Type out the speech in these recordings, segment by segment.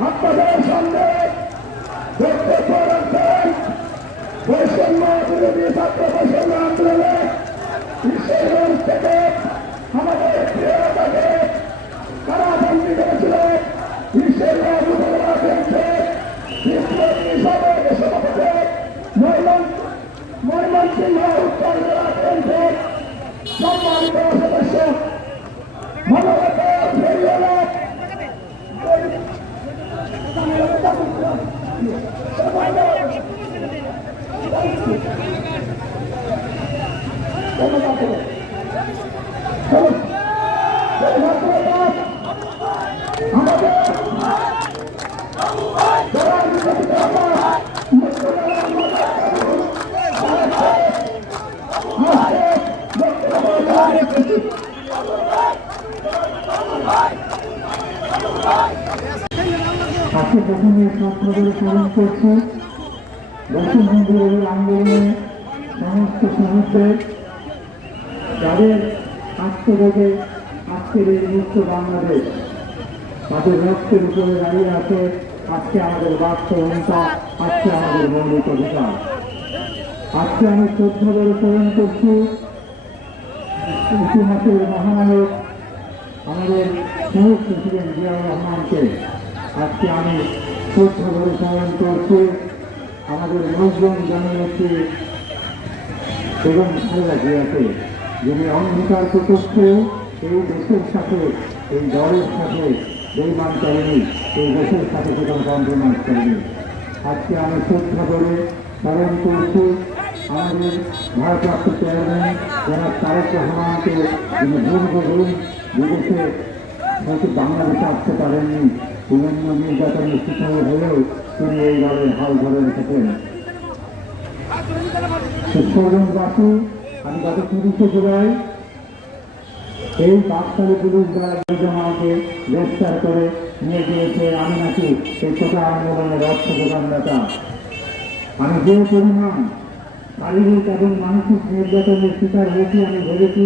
আপনাদের সামনে দেখতে পাচ্ছেন বৈষম্য বিরোধী ছাত্র বৈষম্য আন্দোলনে বিশ্বগঞ্জ থেকে আমাদের প্রিয় নেতাকে কারাবন্দি করেছিল বিশ্বের মুসলমান কেন্দ্রে বিপ্লবী সমাজের সভাপতি ময়মনসিংহ উত্তর জেলা কেন্দ্রের সম্মানিত সদস্য মানবতা আজকে প্রথমে ছাত্রদের স্মরণ করছি দক্ষিণবঙ্গের এই আন্দোলনে সমস্ত শহীদদের যাদের আত্মবোধে আজকের এই মুক্ত বাংলাদেশ, তাদের রক্তের উপরে দাঁড়িয়ে আছে আজকে আমাদের বাস্তবতা আজকে আমাদের মৌলিক অধিকার। আজকে আমি শ্রদ্ধাদের স্মরণ করছি ইতিহাসের মহানায়ক আমাদের শহীদ প্রেসিডেন্ট জিয়াউর রহমানকে। আজকে আমি শ্রদ্ধা করে স্মরণ করছি, আমাদের লোকজন জানিয়েছি বেগম খালেদা জিয়াকে যিনি অন্ধকার প্রকোষ্ঠ, এই দেশের সাথে, এই দলের সাথে বেইমান করেনি, এই দেশের সাথে কোনো কম্প্রোমাইজ করেনি। আজকে আমি শ্রদ্ধা করে স্মরণ করছি আমাদের ভারপ্রাপ্ত চেয়ারম্যান যারা তারেক রহমানকে, যিনি ভূমিকা দীর্ঘদিন বিদেশে হয়তো বাংলাদেশে আসতে পারেননি। বিভিন্ন নির্যাতনের শিকার হলেও তিনি এই দলের হাল ধরে রেখেছেন সৌরভবাসী আমি গত তিরিশে জুলাই এই বাকশালী পুলিশ দ্বারা আমাকে গ্রেফতার করে নিয়ে গিয়েছে আমি নাকি এই কোটা আন্দোলনের অর্থ প্রধান নেতা আমি যে পরিমাণ শারীরিক এবং মানসিক নির্যাতনের শিকার হয়েছি আমি ভেবেছি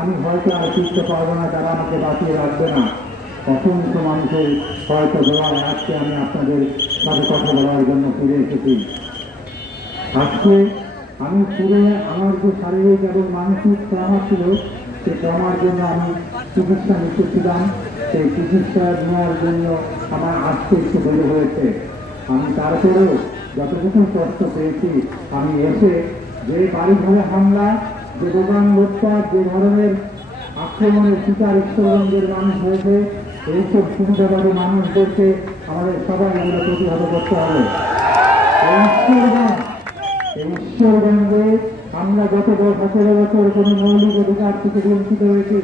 আমি হয়তো আর ফিরতে পারব না, তারা আমাকে বাঁচিয়ে রাখবে না। অসংখ্য মানুষের হয়তো দেওয়ার আজকে আমি আপনাদের সাথে কথা বলার জন্য ফিরে এসেছি। আজকে আমি ফিরে আমার যে শারীরিক এবং মানসিক ট্রমা ছিল সেই ট্রমার জন্য আমি চিকিৎসা নিতেছিলাম সেই চিকিৎসা নেওয়ার জন্য আমার আসতে একটু বেড়ে হয়েছে। আমি তারপরেও যতটুকু কষ্ট পেয়েছি, আমি এসে যে বাড়ি ঘরে হামলা, যে দোকান লোটপাট, যে ধরনের আক্রমণের শিকার ঈশ্বরগঞ্জের মানুষ হয়েছে এইসব সুবিধাবাদী মানুষদেরকে আমাদের সবাই এগুলো প্রতিহত করতে হবে। ঈশ্বরগঞ্জ আমরা গত সতেরো বছর কোনো মৌলিক অধিকার থেকে বঞ্চিত হয়েছি,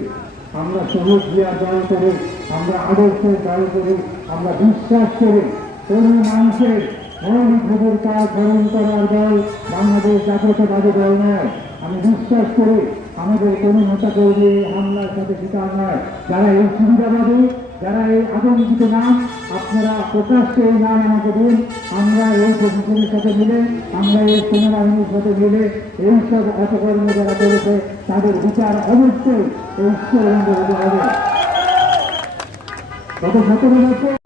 আমরা সবুজ জিয়ার দল করে, আমরা আদর্শের দল করে, আমরা বিশ্বাস করে কোন মানুষের মৌলিক অধিকার গ্রহণ করার দল বাংলাদেশ জাতীয়তাবাদী দল নয়। আমি বিশ্বাস করি, আমাদের কোনো নেতা কর্মী হামলার সাথে শিকার নয়। যারা এই সুবিধাবাদী যারা এই আতঙ্কিত নাম আপনারা প্রকাশ্যে এই নাম আমাকে দিন। আমরা এই প্রশাসনের সাথে মিলে, আমরা এই সেনাবাহিনীর সাথে মিলে এইসব অপকর্ম যারা করেছে, তাদের বিচার অবশ্যই এই হতে হবে গত সতেরো বছর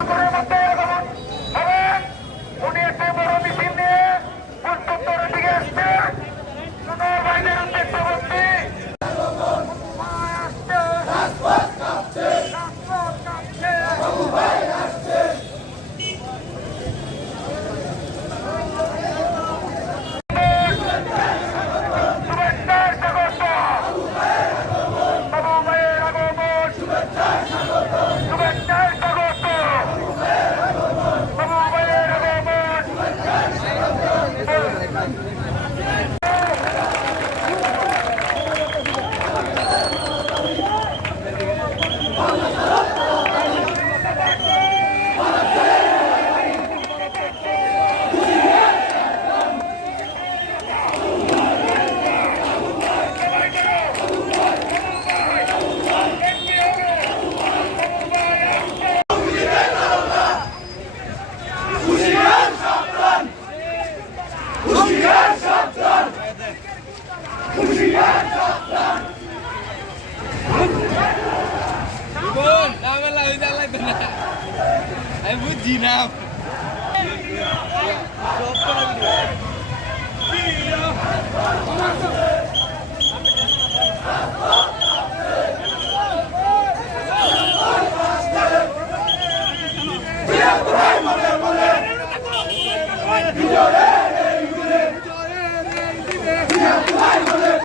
না আমি বুঝছি না Yeah.